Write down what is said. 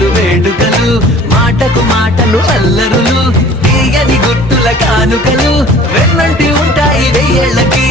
ఆటలు వేడుకలు మాటకు మాటలు అల్లరులు తీయని గుట్టుల కానుకలు వెన్నంటి ఉంటాయి వెయ్యేళ్ళకి